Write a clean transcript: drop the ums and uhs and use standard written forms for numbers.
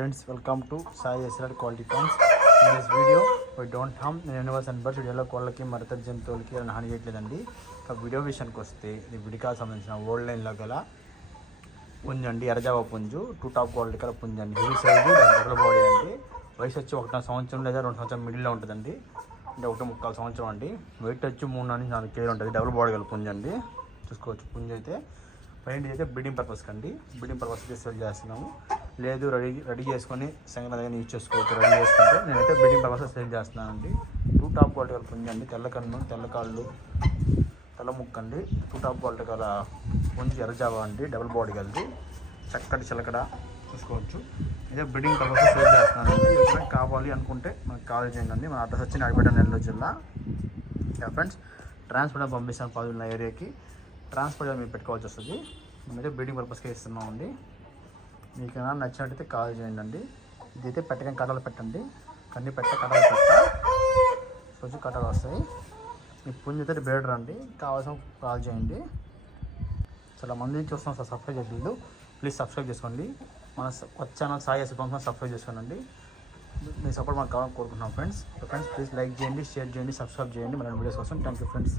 Friends, welcome to Sai SLR Quality Farms. In this video, we don't harm the animals and birds. వీడియోలో కోళ్ళకి మరత జంతువులకి హాని చేయట్లేదండి. ఇక వీడియో విషయానికి వస్తే ఇది విడిగా సంబంధించిన ఓల్డ్ లైన్లో గల పుంజు అండి, ఎర్రజావ పుంజు, 2 టాప్ క్వాలిటీ గల పుంజు అండి. హెవీ సైజు, డబుల్ బాడీ అండి. వయసు వచ్చి 1 సంవత్సరం లేదా 2 సంవత్సరం మిడిల్లో ఉంటుందండి. అంటే 1.25 సంవత్సరం అండి. వెయిట్ వచ్చి 3 నుంచి 4 కేజీలు ఉంటుంది. డబుల్ బాడీ గల పుంజు అండి. చూసుకోవచ్చు. పుంజు అయితే పైన అయితే బ్రీడింగ్ పర్పస్ కండి, బ్రీడింగ్ పర్పస్ సెల్ చేస్తున్నాము. లేదు రెడీ చేసుకొని సంగతి దగ్గర యూజ్ చేసుకోవచ్చు. రెడీ చేసుకుంటే నేనైతే బ్రీడింగ్ పర్పస్ సేల్ చేస్తున్నానండి. 2 టాప్ క్వాలిటీ గల పుంజు అండి. తెల్ల కన్ను, తెల్ల కాళ్ళు, తెల్ల ముక్క అండి. 2 టాప్ క్వాలిటీ గల పుంజు, ఎర్రజావ అండి, డబుల్ బాడీ కలిది, చక్కటి చిలకడ చూసుకోవచ్చు. ఇదే బ్రీడింగ్ పర్పస్ సేల్ చేస్తున్నానండి. ఎవరైనా కావాలి అనుకుంటే మనకు కాల్ చేయండి. మన అడ్రస్ వచ్చి నాగపేట, నెల్లూరు జిల్లా. ఫ్రెండ్స్, ట్రాన్స్పోర్ట్ పంపిస్తాను 10 ఉన్న ఏరియాకి. ట్రాన్స్పోర్ట్ మీరు పెట్టుకోవాల్సి వస్తుంది. మేమైతే బ్రీడింగ్ పర్పస్కి ఇస్తున్నామండి. మీకు ఏమైనా నచ్చినట్టయితే కాల్ చేయండి అండి. ఇదైతే పెట్టగానే కట్టలు పెట్టండి. కన్నీ కట్టలు పెట్ట రోజు కట్టలు వస్తాయి. మీ పుంజు అయితే బేడర్ అండి. కావాల్సిన కాల్ చేయండి. చాలా మంది చూస్తున్నాం సార్, సబ్స్క్రైబ్ చేయలేదు. ప్లీజ్ సబ్స్క్రైబ్ చేసుకోండి. మన కొత్త channel Sai SLR farms subscribe చేసుకోండి. మీ సపోర్ట్ మాకు కావాలని కోరుకుంటున్నాం ఫ్రెండ్స్. ప్లీజ్ లైక్ చేయండి, షేర్ చేయండి, సబ్స్క్రైబ్ చేయండి మన వీడియోస్ కోసం. Thank you friends.